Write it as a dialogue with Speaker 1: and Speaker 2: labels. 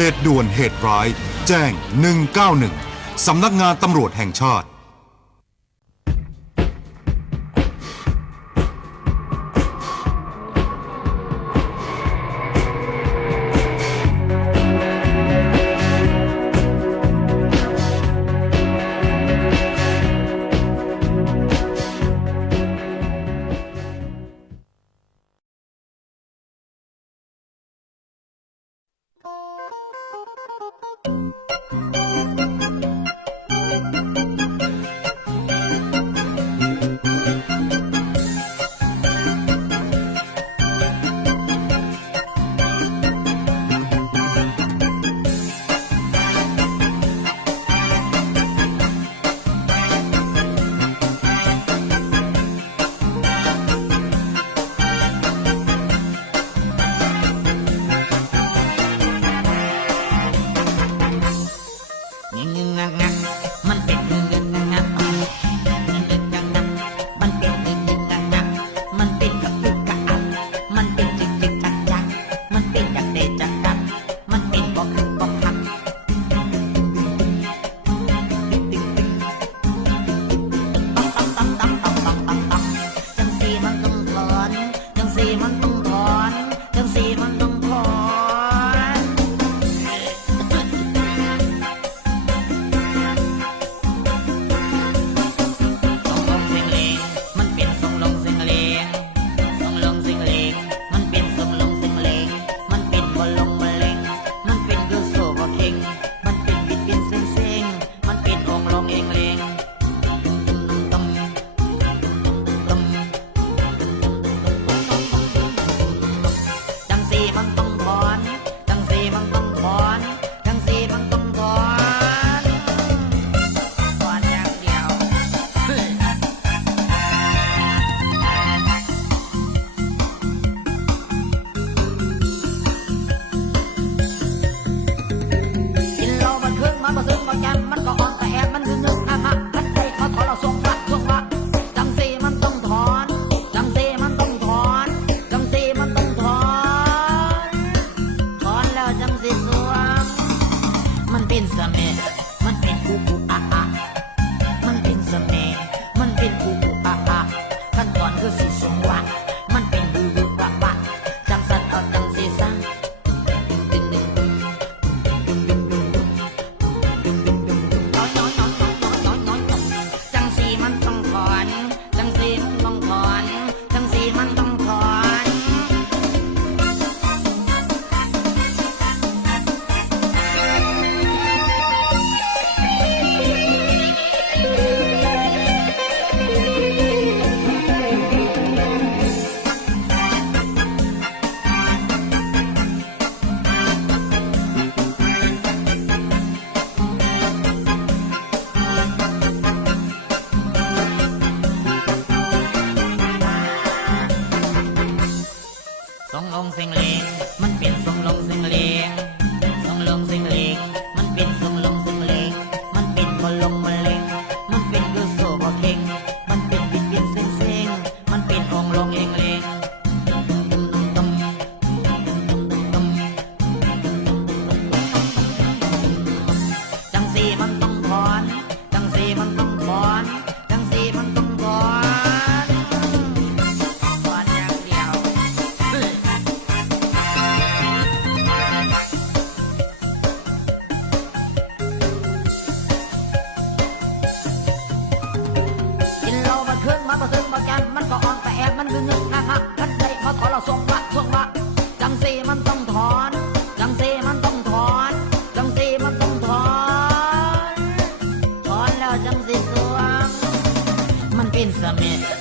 Speaker 1: เหตุด่วนเหตุร้าย แจ้ง 191 สำนักงานตำรวจแห่งชาติ
Speaker 2: you มันเป็นสะเมมันเป็นกุ๊ก งเสียงเลงมันเป็นทรงลงเสียงเลงทรงลงเสียงเลงมันเป็นทรงลงเสียงเลงมันเป็นคนลงมา นึ่งนะฮะท่านใดมาถอนเราส่งละส่งละจังซีมันต้องถอน จังซีมันต้องถอน จังซีมันต้องถอน ถอนแล้วจังซีสวงมันเป็นเสม็ด